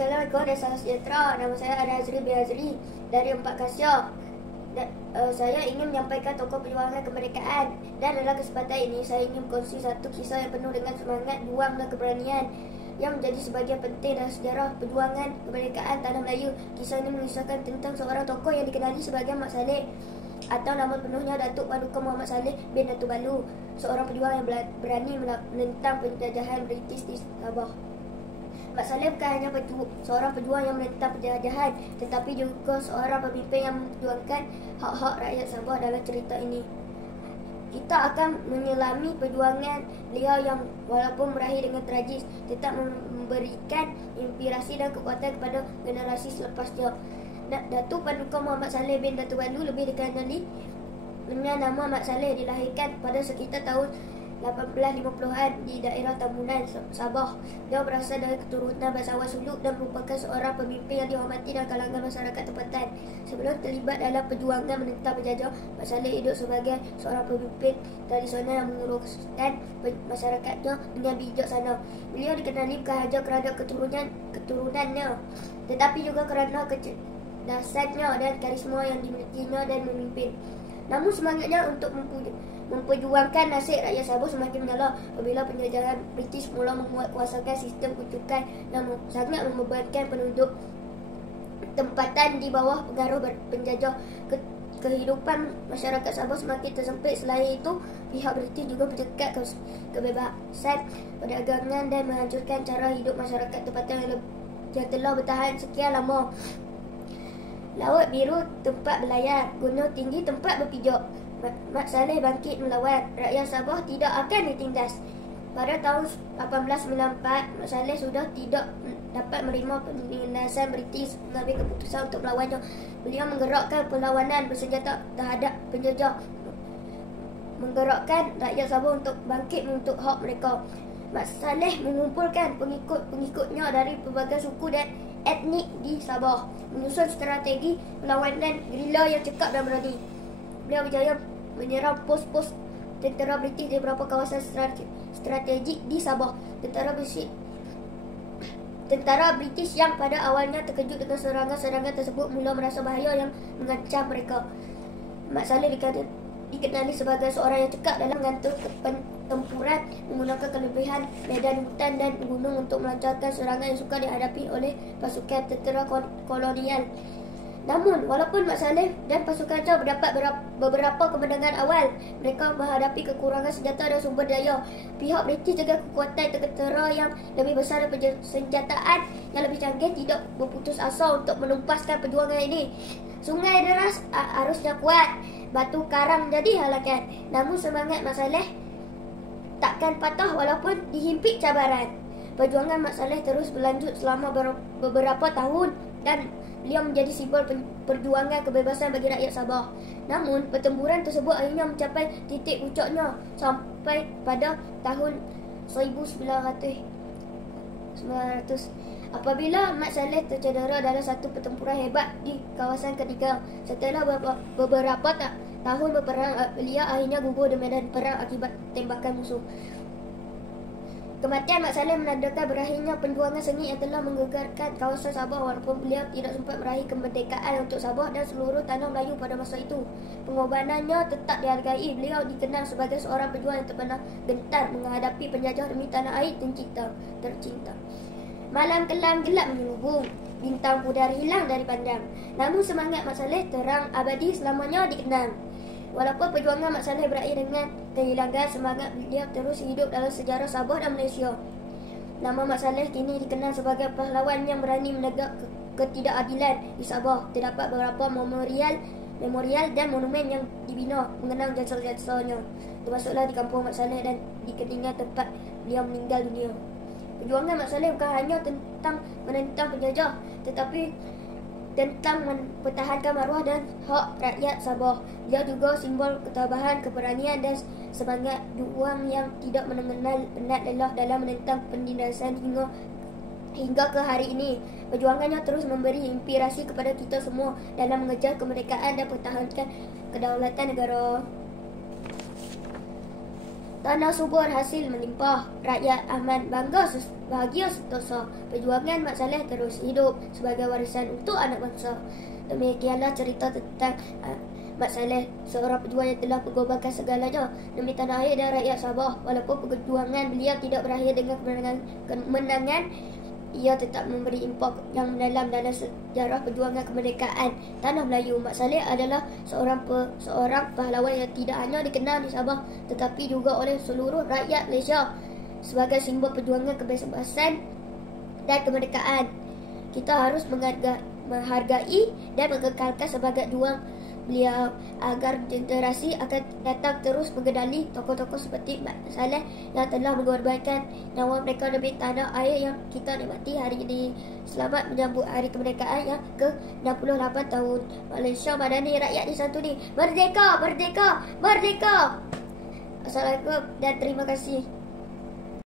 Assalamualaikum dan salam sejahtera. Nama saya Azri bin Azri dari Empat Kasih. Saya ingin menyampaikan tokoh perjuangan kemerdekaan, dan dalam kesempatan ini saya ingin berkongsi satu kisah yang penuh dengan semangat, juang dan keberanian yang menjadi sebahagian penting dalam sejarah perjuangan kemerdekaan tanah Melayu. Kisah ini mengisahkan tentang seorang tokoh yang dikenali sebagai Mat Salleh, atau nama penuhnya Datuk Paduka Muhammad Salleh bin Datuk Balu, seorang pejuang yang berani menentang penjajahan British di Sabah. Mat Salleh bukan hanya seorang pejuang yang menentang penjajahan, tetapi juga seorang pemimpin yang memperjuangkan hak-hak rakyat Sabah dalam cerita ini. Kita akan menyelami perjuangan beliau yang walaupun berakhir dengan tragis, tetap memberikan inspirasi dan kekuatan kepada generasi selepasnya. Datuk Paduka Muhammad Salleh bin Datuk Balu, lebih dikenali dengan nama Mat Salleh, dilahirkan pada sekitar tahun 1850-an di daerah Tambunan, Sabah. Dia berasal dari keturunan bangsawan Suluk dan merupakan seorang pemimpin yang dihormati dalam kalangan masyarakat tempatan. Sebelum terlibat dalam perjuangan menentang penjajah, Mat Salleh hidup sebagai seorang pemimpin tradisional yang menguruskan masyarakatnya dengan bijaksana. Beliau dikenali bukan hanya kerana keturunannya, tetapi juga kerana kecerdasannya dan karisma yang dimilikinya dan memimpin. Namun semangatnya untuk memperjuangkan nasib rakyat Sabah semakin menyala apabila penjajahan British mula menguasakan sistem kucukan dan sangat membebankan penduduk tempatan di bawah pengaruh penjajah. Kehidupan masyarakat Sabah semakin tersempit. Selain itu, pihak British juga mencekat kebebasan perdagangan dan menghancurkan cara hidup masyarakat tempatan yang telah bertahan sekian lama. Laut biru tempat berlayar, gunung tinggi tempat berpijak. Mat Salleh bangkit melawan. Rakyat Sabah tidak akan ditindas. Pada tahun 1894, Mat Salleh sudah tidak dapat menerima penindasan British mengambil keputusan untuk melawannya. Beliau menggerakkan perlawanan bersenjata terhadap penjajah, menggerakkan rakyat Sabah untuk bangkit untuk hak mereka. Mat Salleh mengumpulkan pengikut-pengikutnya dari pelbagai suku dan etnik di Sabah, menyusun strategi perlawanan gerila yang cekap dan berani. Beliau berjaya menyerang pos-pos tentera British di beberapa kawasan strategik di Sabah. Tentara British yang pada awalnya terkejut dengan serangan-serangan tersebut mula merasa bahaya yang mengancam mereka. Mat Salleh dikenali sebagai seorang yang cekap dalam mengatur pertempuran, menggunakan kelebihan medan hutan dan gunung untuk melancarkan serangan yang sukar dihadapi oleh pasukan tentera kolonial. Namun, walaupun Mat Salleh dan pasukannya mendapat beberapa kemenangan awal, mereka menghadapi kekurangan senjata dan sumber daya. Pihak British dengan kekuatan tentera yang lebih besar dan senjataan yang lebih canggih tidak berputus asa untuk menumpaskan perjuangan ini. Sungai deras, arusnya kuat, batu karang jadi halangan. Namun semangat Mat Salleh takkan patah walaupun dihimpit cabaran. Perjuangan Mat Salleh terus berlanjut selama beberapa tahun dan beliau menjadi simbol perjuangan kebebasan bagi rakyat Sabah. Namun, pertempuran tersebut akhirnya mencapai titik puncaknya sampai pada tahun 1900 apabila Mat Salleh tercedera dalam satu pertempuran hebat di kawasan ketiga. Setelah beberapa tahun berperang, beliau akhirnya gugur di medan perang akibat tembakan musuh. Kematian Mat Salleh menandakan berakhirnya perjuangan sengit yang telah menggegarkan kawasan Sabah, walaupun beliau tidak sempat meraih kemerdekaan untuk Sabah dan seluruh tanah Melayu pada masa itu. Pengorbanannya tetap dihargai. Beliau dikenal sebagai seorang pejuang yang tak pernah gentar menghadapi penjajah demi tanah air tercinta. Malam kelam gelap menyelubung, bintang pudar hilang dari pandang. Namun semangat Mat Salleh terang abadi selamanya dikenang. Walaupun perjuangan Mat Salleh berakhir dengan kehilangan, semangat beliau terus hidup dalam sejarah Sabah dan Malaysia. Nama Mat Salleh kini dikenal sebagai pahlawan yang berani menegak ketidakadilan di Sabah. Terdapat beberapa memorial dan monumen yang dibina mengenang jasa-jasanya, termasuklah di kampung Mat Salleh dan di Keningan tempat beliau meninggal dunia. Perjuangan Mat Salleh bukan hanya tentang menentang penjajah, tetapi tentang mempertahankan maruah dan hak rakyat Sabah. Dia juga simbol ketabahan, keberanian dan semangat juang yang tidak mengenal penat lelah dalam menentang penindasan hingga ke hari ini. Perjuangannya terus memberi inspirasi kepada kita semua dalam mengejar kemerdekaan dan pertahankan kedaulatan negara. Tanah subur hasil melimpah, rakyat aman bangga bahagia sentosa. Perjuangan Mat Salleh terus hidup sebagai warisan untuk anak bangsa. Demikianlah cerita tentang Mat Salleh, seorang pejuang yang telah mengorbankan segalanya demi tanah air dan rakyat Sabah. Walaupun perjuangan beliau tidak berakhir dengan kemenangan, ia tetap memberi impak yang mendalam dalam sejarah perjuangan kemerdekaan tanah Melayu. Mat Salleh adalah seorang pahlawan yang tidak hanya dikenal di Sabah tetapi juga oleh seluruh rakyat Malaysia sebagai simbol perjuangan kebebasan dan kemerdekaan. Kita harus menghargai dan mengekalkan sebagai juang beliau agar generasi akan datang terus mengenali tokoh-tokoh seperti Mat Salleh yang telah mengorbankan nyawa mereka demi tanah air yang kita nikmati hari ini. Selamat menyambut Hari Kemerdekaan yang ke-68 tahun. Malaysia Madani, rakyat disantuni. Merdeka, merdeka, merdeka. Assalamualaikum dan terima kasih.